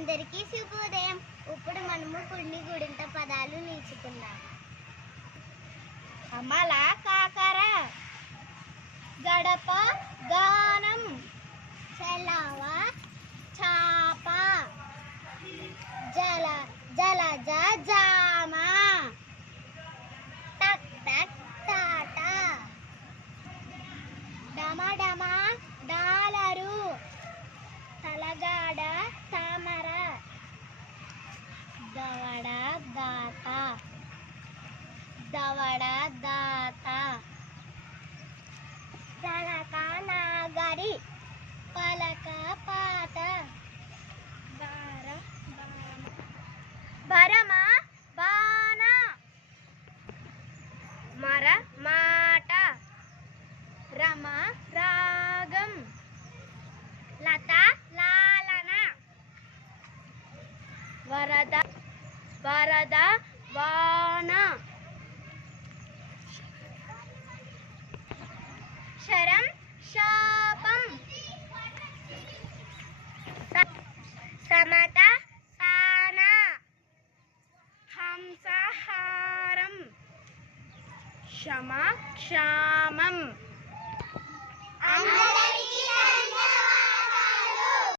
అందరికీ శుభోదయం. ఇప్పుడు మనము కొన్ని గుడింత పదాలు నేర్చుకుందాం. అమల కాకర గడప గానం చలవ చాప జల జలజ జామ టక్ టక్ టాట. డమ డమ డాలరు దాత దవడ దాత దళక నాగరి పలక పాట. బార బరమ బాణ మర మాట. రమ రాగం. లత లాలన. వరద வரத வானா. ஷரம் ஷாபம் சமத சானா. ஹம்சஹாரம். ஷமா ஷாமம் அங்கத